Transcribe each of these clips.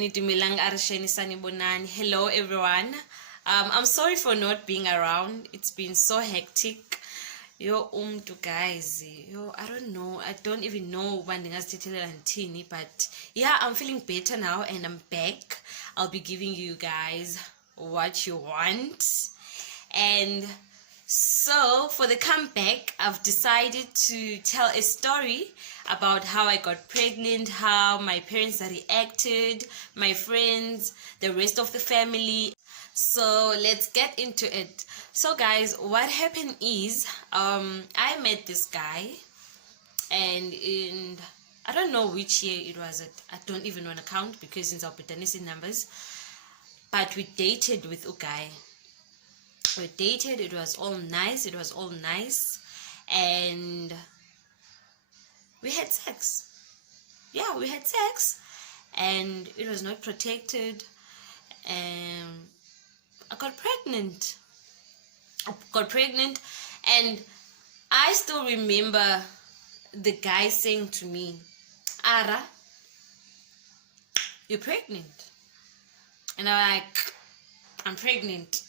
Hello everyone. I'm sorry for not being around. It's been so hectic. Guys. I don't know. I don't even know when but yeah, I'm feeling better now and I'm back. I'll be giving you guys what you want. And so for the comeback, I've decided to tell a story about how I got pregnant, how my parents reacted, my friends, the rest of the family. So let's get into it. So guys, what happened is I met this guy, and I don't know which year it was. I don't even want to count because since I'll be done in numbers. But we dated with a guy. We dated, it was all nice, and we had sex. Yeah, we had sex, and it was not protected, and I got pregnant, and I still remember the guy saying to me, Ara, you're pregnant. And I'm like, I'm pregnant.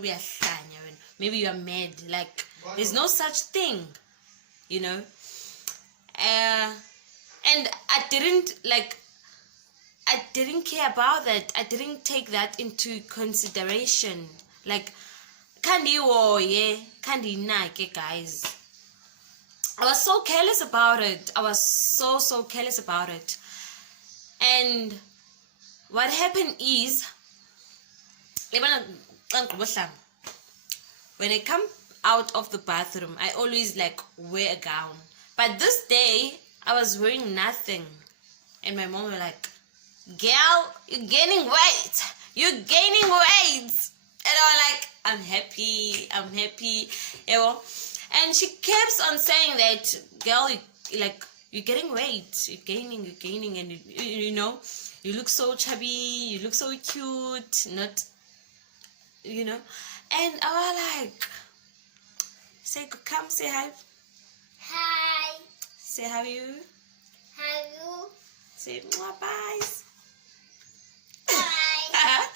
We are fine. Maybe you are mad. Like, there's no such thing, And I didn't care about that. I didn't take that into consideration. Like, guys. I was so careless about it. I was so careless about it. And what happened is, when I come out of the bathroom, I always wear a gown. But this day, I was wearing nothing. And my mom was like, girl, you're gaining weight. You're gaining weight. And I was like, I'm happy. And she kept on saying that, girl, you're getting weight. You're gaining. And, you look so chubby. You look so cute. And I was like, come say hi. Hi. Say how are you? How you? Say mwah, bye. Hi.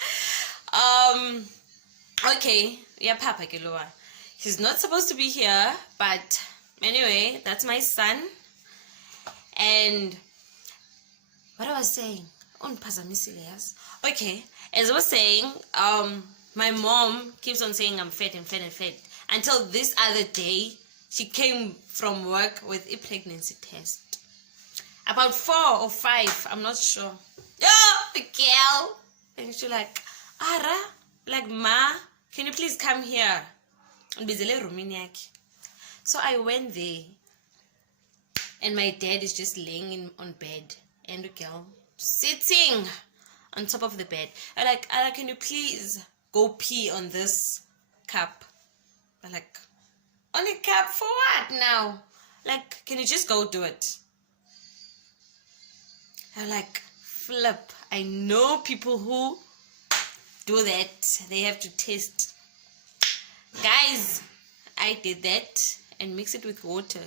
Okay, yeah, Papa Kiloa. He's not supposed to be here, but anyway, that's my son. And what I was saying, okay, as I was saying, my mom keeps on saying I'm fat until this other day she came from work with a pregnancy test, about 4 or 5, I'm not sure. The girl, and she's like, Ara, ma, can you please come here? So I went there, and my dad is just laying on bed, and the girl sitting on top of the bed. I'm like, Ara, can you please go pee on this cup? I'm like, on a cup for what now? Can you just go do it? I'm like, flip. I know people who do that. They have to test. Guys, I did that and mix it with water.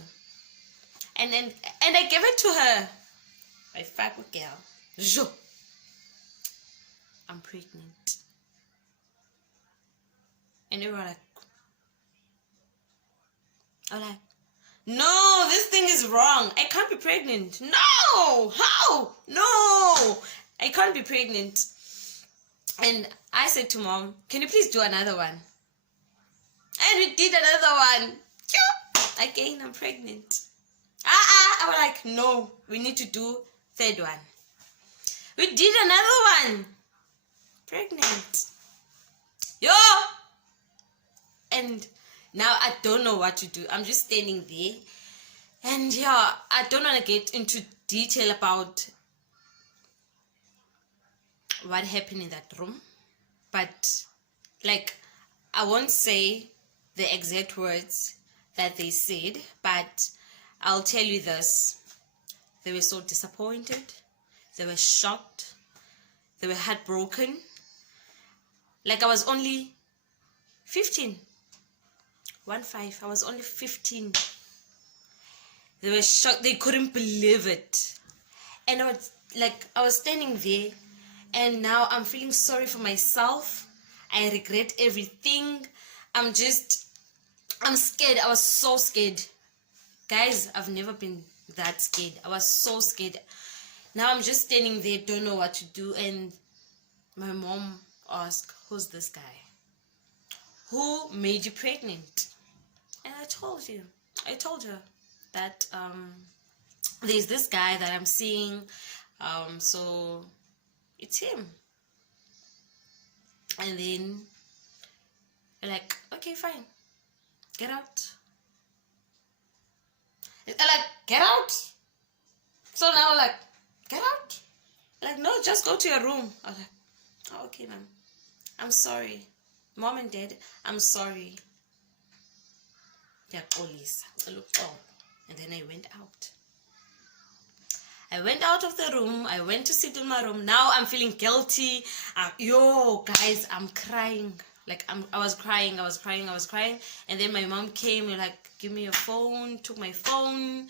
And I gave it to her. I fuck with girl. I'm pregnant. And they were like, no, this thing is wrong. I can't be pregnant. No! How? No! I can't be pregnant. And I said to mom, can you please do another one? And we did another one. Again, I'm pregnant. I was like, no, we need to do 3rd one. We did another one. Pregnant. And now I don't know what to do. I'm just standing there. And I don't want to get into detail about what happened in that room. But I won't say the exact words that they said, but I'll tell you this. They were so disappointed. They were shocked. They were heartbroken. I was only 15. 15. I was only 15. They were shocked. They couldn't believe it. And like I was standing there, and now I'm feeling sorry for myself. I regret everything. I'm scared. I was so scared. Guys, I've never been that scared. I was so scared. Now I'm just standing there, don't know what to do, and my mom asked, "Who's this guy? Who made you pregnant?" And I told her that there's this guy that I'm seeing, so it's him. And then like, okay, fine, get out. And I'm like, get out. So now like, get out. Like, no, just go to your room. I was like, oh, okay, ma'am, I'm sorry, mom and dad, I'm sorry. Yeah, police. And then I went out. I went out of the room. I went to sit in my room. Now I'm feeling guilty. Guys, I'm crying. Like, I was crying. And then my mom came and like, give me your phone, took my phone.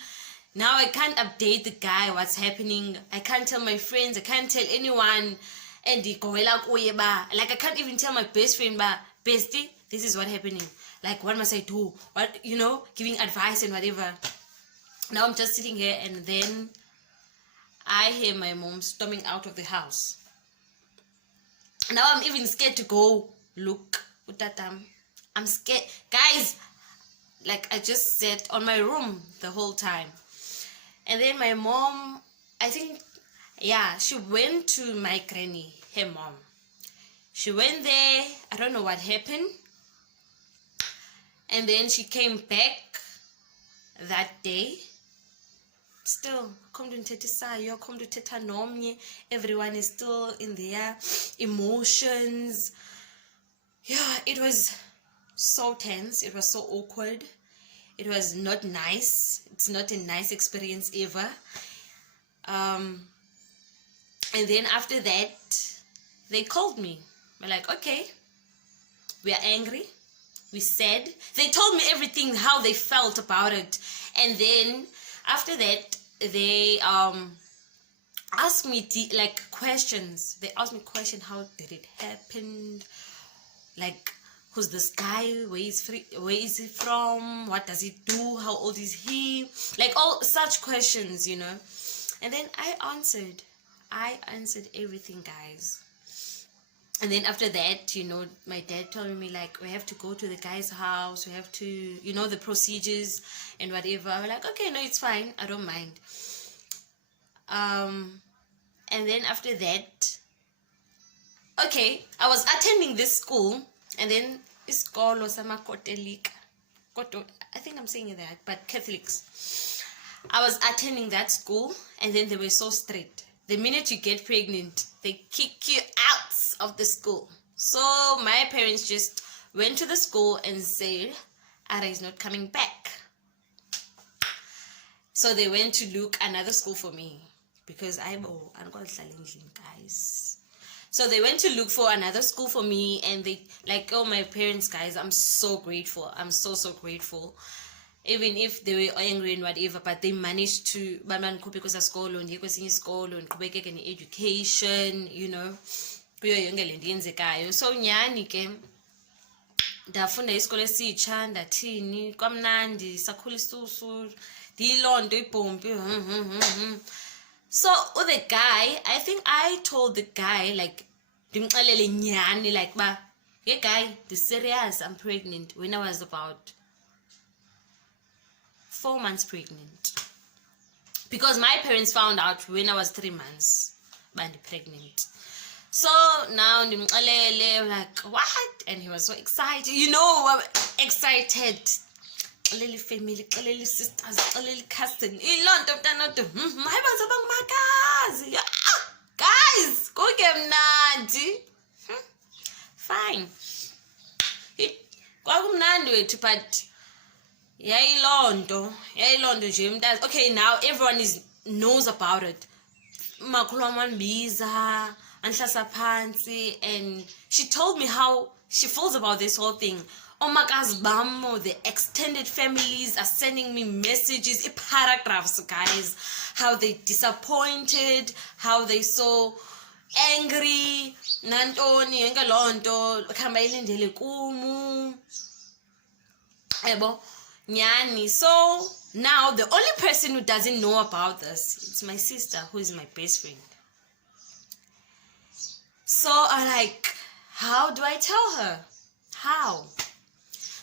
Now I can't update the guy what's happening. I can't tell my friends. I can't tell anyone. And like, I can't even tell my best friend, bestie, this is what happening. Like, what must I do? What, giving advice and whatever. Now I'm just sitting here, and then I hear my mom storming out of the house. Now I'm even scared to go look at that. I'm scared. Guys, like, I just sat on my room the whole time. And then my mom, I think, she went to my granny, her mom. She went there. I don't know what happened. And then she came back that day. Still, everyone is still in their emotions. Yeah, it was so tense. It was so awkward. It was not nice. It's not a nice experience ever. And then after that, they called me. We're like, okay, we are angry. We said, they told me everything, how they felt about it. And then after that, they asked me questions. They asked me questions. How did it happen? Like, who's this guy? Where is he from? What does he do? How old is he? Like, all such questions, And then I answered everything, guys. And then after that, my dad told me, like, we have to go to the guy's house. We have to, the procedures and whatever. I'm like, okay, no, it's fine. I don't mind. And then after that, okay, I was attending this school. And then this school was Catholic. I think I'm saying that, but Catholics. I was attending that school, and then they were so strict. The minute you get pregnant, they kick you out of the school. So my parents just went to the school and said, Ara is not coming back. So they went to look another school for me, because I'm going to guys. So they went to look for another school for me, and they my parents, guys, I'm so grateful. I'm so grateful. Even if they were angry and whatever, but they managed to education, kuyo yonke lento yenzekayo. So nyani ke ndafunda isikole esitsha, ndathini, kwamnandi, sakhula isusu, ndiyilonto ibhompi. So the guy, I think I told the guy, like, ndimxelele nyani, like, hey guy, this serious, I'm pregnant, when I was about 4 months pregnant. Because my parents found out when I was 3 months pregnant. So now ndimxelele, like, what? And he was so excited, excited. Little family, little sisters, little cousin, ilonto mntanoto, hayi bazoba ngumakazi. Guys, kuke mnandi. Fine. Kwakumnandi wethu, but yayilonto nje mntazi. Okay, now everyone knows about it. Makhulu ambiza, anhlasa phansi, and she told me how she feels about this whole thing. omakazi bam, the extended families are sending me messages, paragraphs, guys, how they disappointed, how they so angry, nantoni yonke loo nto kuhamba ilindele kumu, yabo, nyani. So now the only person who doesn't know about this, it's my sister, who is my best friend. So I'm like, how do I tell her? How?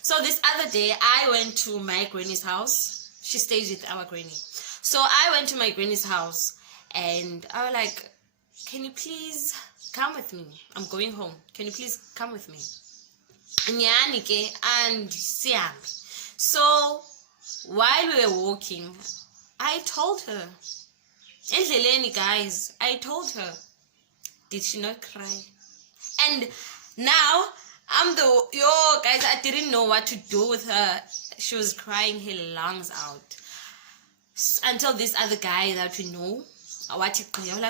So this other day, I went to my granny's house. She stays with our granny. So I went to my granny's house and I was like, can you please come with me? I'm going home. Can you please come with me? And so while we were walking, I told her. Endleleni, guys, I told her. Did she not cry? And now guys, I didn't know what to do with her. She was crying her lungs out. Until this other guy that we know, like,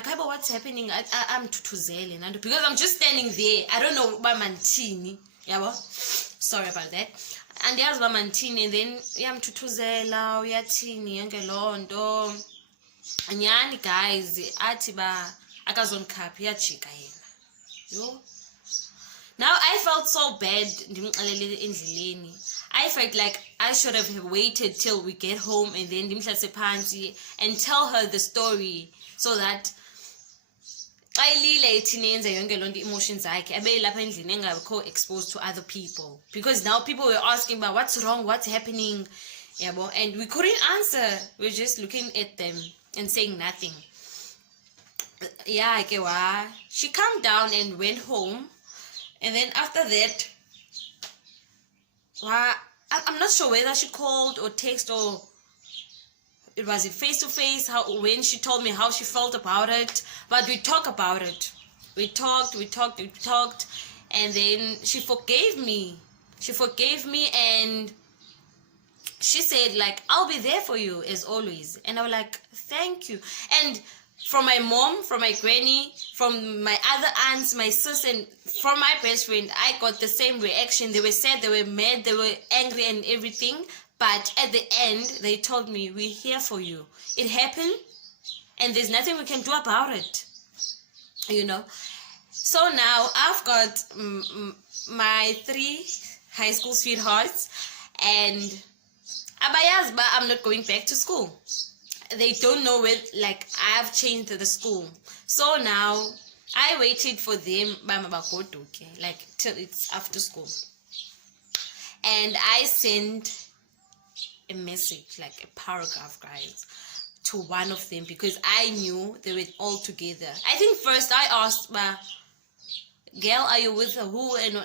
but what's happening? I'm tutuzele, because I'm just standing there. I don't know about mantini. Yeah, sorry about that. And there's mantini, and then I'm tutuzela, uyatini, yangelondo. Anyani, guys, atiba akazon cap yachika yena. Yo. Now I felt so bad. I felt like I should have waited till we get home and then and tell her the story, so that emotions exposed to other people. Because now people were asking about what's wrong, what's happening, and we couldn't answer. We're just looking at them and saying nothing. She calmed down and went home. And then after that, I'm not sure whether she called or texted, or it was face to face. When she told me how she felt about it, but we talked about it. We talked, and then she forgave me. And she said, like, I'll be there for you as always. And I was like, thank you. And from my mom, from my granny, from my other aunts, my sister, and from my best friend, I got the same reaction. They were sad, they were mad, they were angry and everything. But at the end, they told me, we're here for you. It happened, and there's nothing we can do about it. So now I've got my 3 high school sweethearts, and Abayas, but I'm not going back to school. They don't know it, like, I've changed the school. So now I waited for them like till it's after school. And I sent a message, like a paragraph, guys, to one of them, because I knew they were all together. I think first I asked, girl, are you with who? And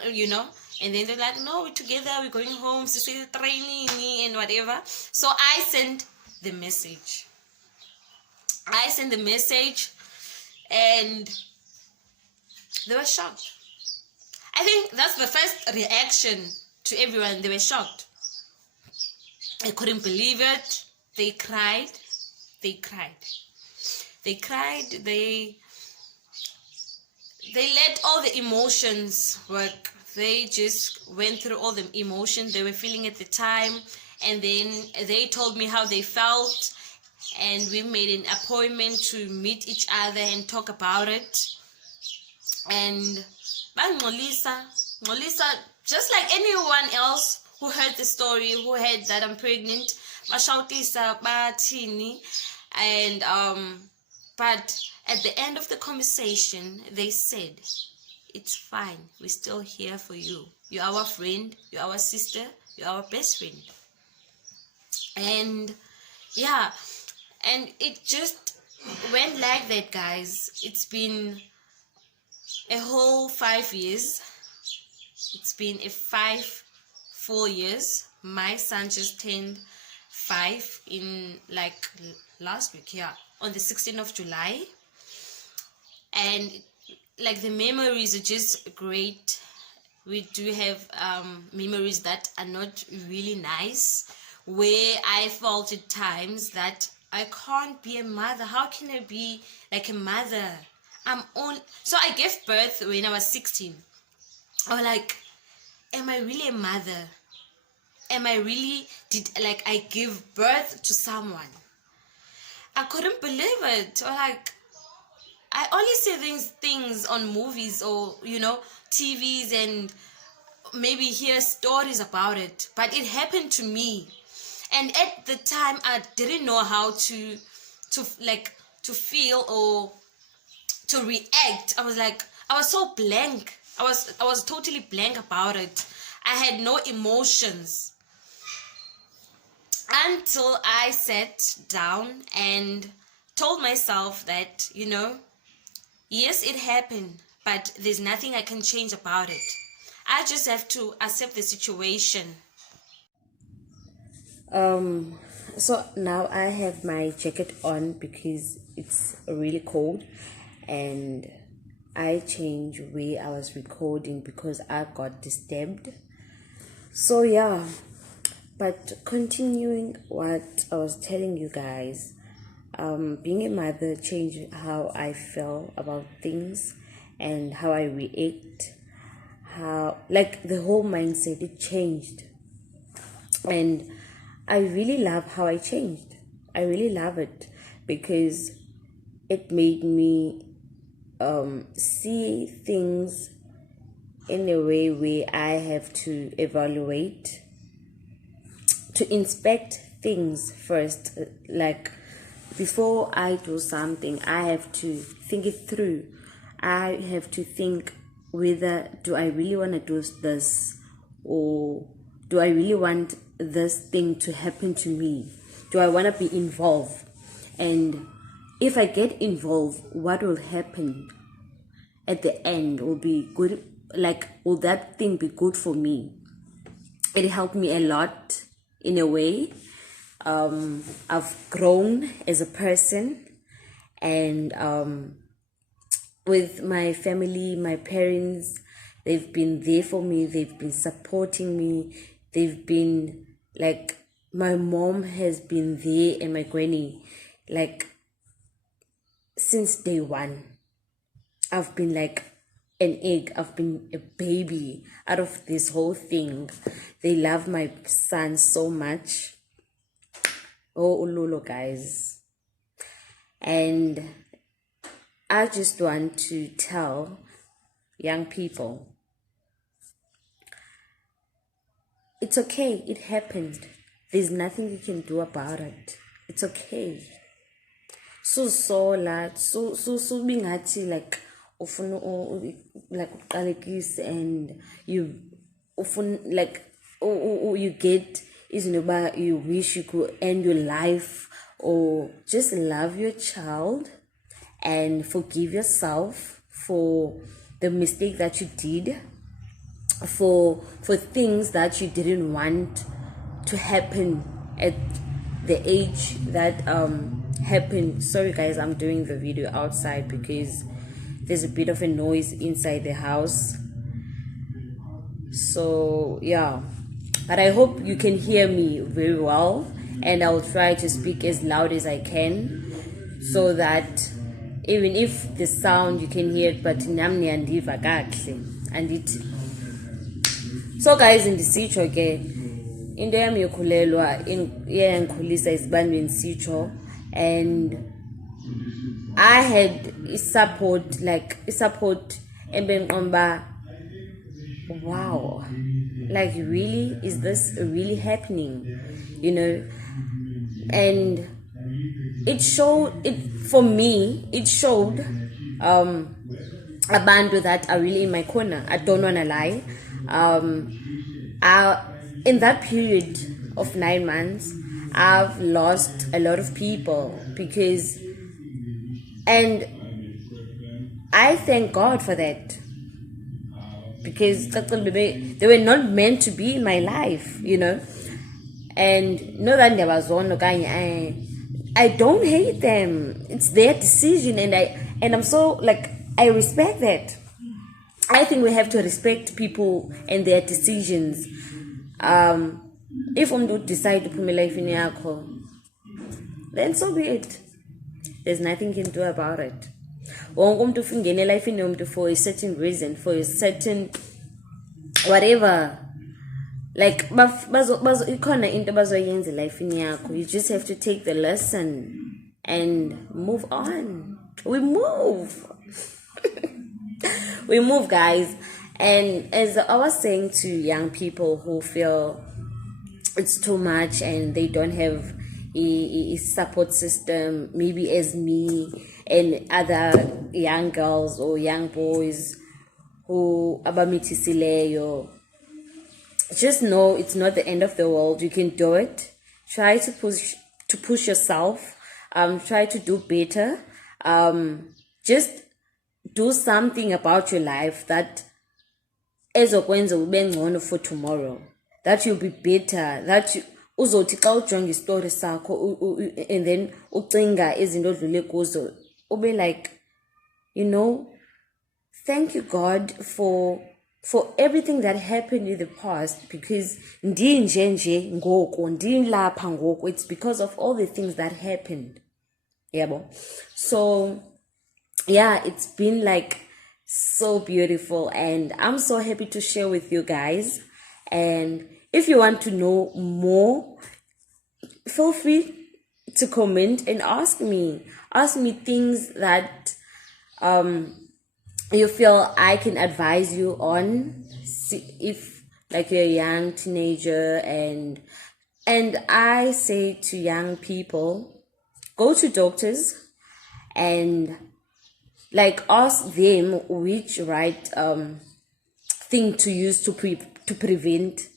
and then they're like, no, we're together, we're going home, sister training and whatever. So I sent the message. And they were shocked. I think that's the first reaction to everyone. They were shocked. I couldn't believe it. They cried. They let all the emotions work. They just went through all the emotions they were feeling at the time, and then they told me how they felt, and we made an appointment to meet each other and talk about it. And Ngolisa, just like anyone else who heard the story, who heard that I'm pregnant, and but at the end of the conversation, they said, it's fine, we're still here for you. You're our friend, you're our sister, you're our best friend. And and it just went like that, guys. It's been a whole 5 years. It's been a 5 full years. My son just turned 5 in like last week, on the 16th of July. And like the memories are just great. We do have memories that are not really nice, where I felt at times that I can't be a mother. How can I be like a mother? So I gave birth when I was 16. I was like, am I really a mother? Am I really, I give birth to someone? I couldn't believe it. Or like, I only see these things on movies or, TVs, and maybe hear stories about it. But it happened to me. And at the time, I didn't know how to feel or to react. I was so blank. I was totally blank about it. I had no emotions until I sat down and told myself that, yes, it happened, but there's nothing I can change about it. I just have to accept the situation. Um, so now I have my jacket on because it's really cold, and I changed where I was recording because I got disturbed. So yeah, but continuing what I was telling you guys, being a mother changed how I feel about things and how I react, how like the whole mindset it changed. And I really love how I changed. I really love it because it made me see things in a way where I have to evaluate, to inspect things first. Like before I do something, I have to think it through. I have to think whether do I really want to do this, or do I really want this thing to happen to me? Do I want to be involved? And if I get involved, what will happen at the end? Will be good? Like, will that thing be good for me? It helped me a lot in a way. I've grown as a person, and with my family, my parents, they've been there for me, they've been supporting me, they've been like, my mom has been there, and my granny, like since day one. I've been like an egg, I've been a baby out of this whole thing. They love my son so much. Oh Ululu, guys. And I just want to tell young people, it's okay, it happened. There's nothing you can do about it. It's okay. So bingathi like ufuna like uqalekise, and you often like you get is you wish you could end your life, or just love your child and forgive yourself for the mistake that you did, for things that you didn't want to happen at the age that happened. Sorry guys, I'm doing the video outside because there's a bit of a noise inside the house. So yeah, but I hope you can hear me very well, and I'll try to speak as loud as I can so that even if the sound you can hear it, but namni andiva kahle andithi. So guys, ndisitsho ke into yami yokhulelwa iyangikhulisa isibandweni sitsho, and I had support embenqomba, wow, like really, is this really happening, and it showed abantu that are really in my corner. I don't want to lie. In that period of 9 months, I've lost a lot of people and I thank God for that, because they were not meant to be in my life, and no that there was one I don't hate them. It's their decision, and I'm so like, I respect that. I think we have to respect people and their decisions. If umuntu decide to put my life in yakho, then so be it. There's nothing you can do about it. Wonke umuntu ungene life in umuntu for a certain reason, for a certain whatever. like ikhona into bazoyenza elifini yakho. You just have to take the lesson and move on. We move. We move, guys. And as I was saying to young people who feel it's too much and they don't have a support system, maybe as me and other young girls or young boys who abamitisileyo, just know it's not the end of the world. You can do it. Try to push yourself. Try to do better. Just do something about your life that ezokwenza ube ngcono for tomorrow, that you'll be better, that you uzothi xa ujonga istory sakho and then ucinga izinto odlule kuzo ube like, you know, thank you God for everything that happened in the past, because ndinjenje ngoku, ndilapha ngoku, it's because of all the things that happened. Yabo. So yeah, it's been like so beautiful and I'm so happy to share with you guys. And if you want to know more, feel free to comment and ask me things that you feel I can advise you on. If like you're a young teenager, and I say to young people, go to doctors and like ask them which right thing to use to prevent.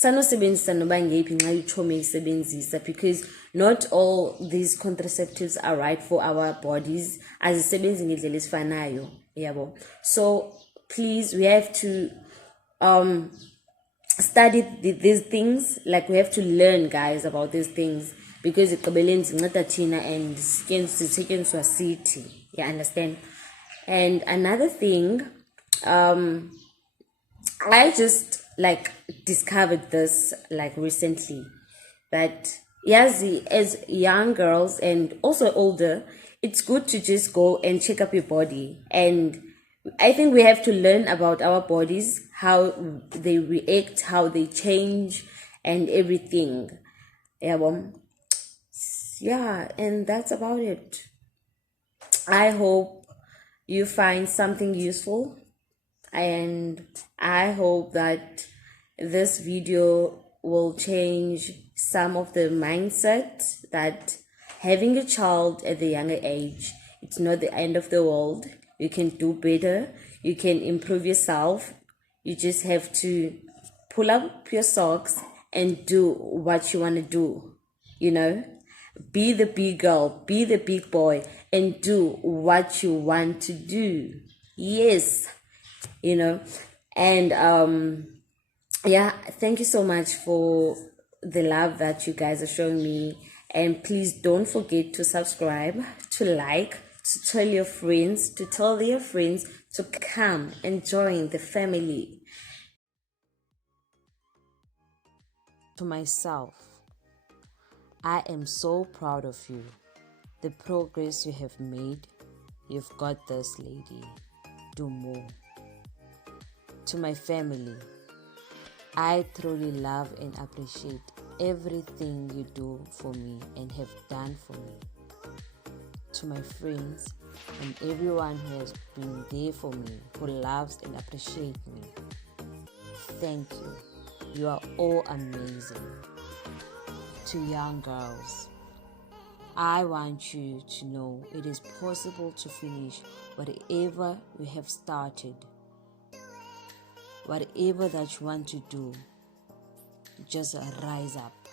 Sanosebenzisa noba ngephi nxa uthome isebenzisa, because not all these contraceptives are right for our bodies. Azisebenzi ngendlela esifanayo, yabo. So please, we have to study these things. Like, we have to learn, guys, about these things, because igqibeleni zinceda thina and sisetyenziswa sithi. You understand? And another thing, I just like discovered this like recently, that yes, as young girls and also older, it's good to just go and check up your body. And I think we have to learn about our bodies, how they react, how they change, and everything. Yeah, and that's about it. I hope you find something useful, and I hope that this video will change some of the mindset that having a child at the younger age, it's not the end of the world. You can do better. You can improve yourself. You just have to pull up your socks and do what you want to do. You know, be the big girl, be the big boy, and do what you want to do. Yes, you know. And yeah, thank you so much for the love that you guys are showing me. And please don't forget to subscribe, to like, to tell your friends, to tell their friends to come and join the family. To myself, I am so proud of you. The progress you have made. You've got this, lady. Do more. To my family, I truly love and appreciate everything you do for me and have done for me. To my friends and everyone who has been there for me, who loves and appreciates me, thank you. You are all amazing. To young girls, I want you to know it is possible to finish whatever you have started. Whatever that you want to do, just rise up.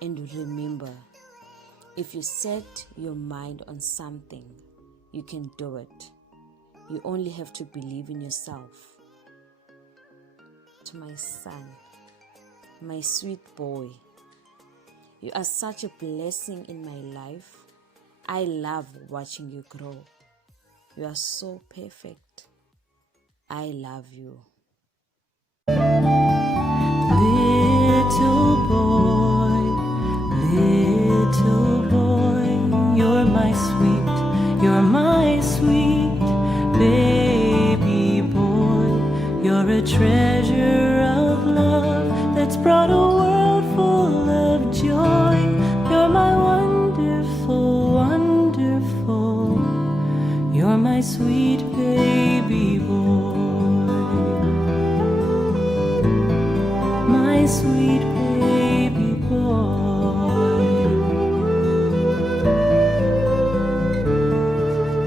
And remember, if you set your mind on something, you can do it. You only have to believe in yourself. To my son, my sweet boy, you are such a blessing in my life. I love watching you grow. You are so perfect. I love you. Little boy, you're my sweet baby boy. You're a treasure of love. brought a world full of joy. You're my wonderful, wonderful. You're my sweet baby boy. My sweet baby boy.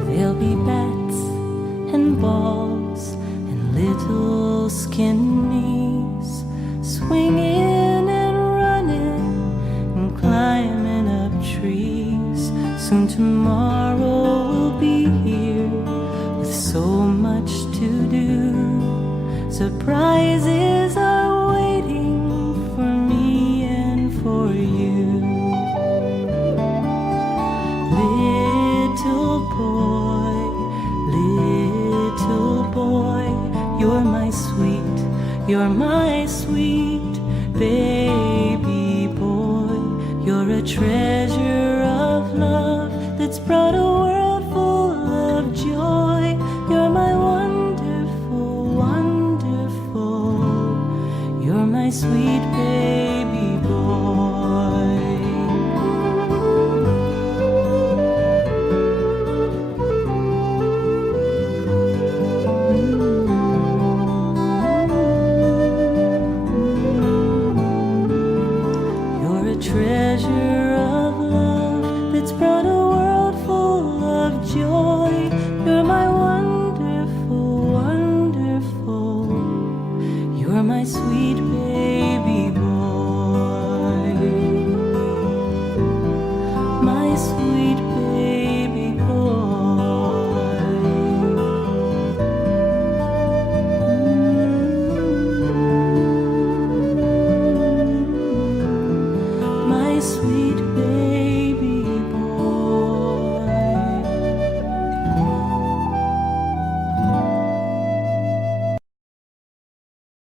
There'll be bats and balls and little skinnies swinging and running and climbing up trees. Soon tomorrow will be here with so much to do. Surprises are waiting for me and for you. Little boy, you're my sweet baby boy. You're a treasure of love that's brought a world full of joy. You're my wonderful, wonderful. You're my sweet baby boy. You're a treasure of love that's brought a world full of joy. You're my wonderful, wonderful. You're my sweet baby boy. My sweet baby boy. My sweet baby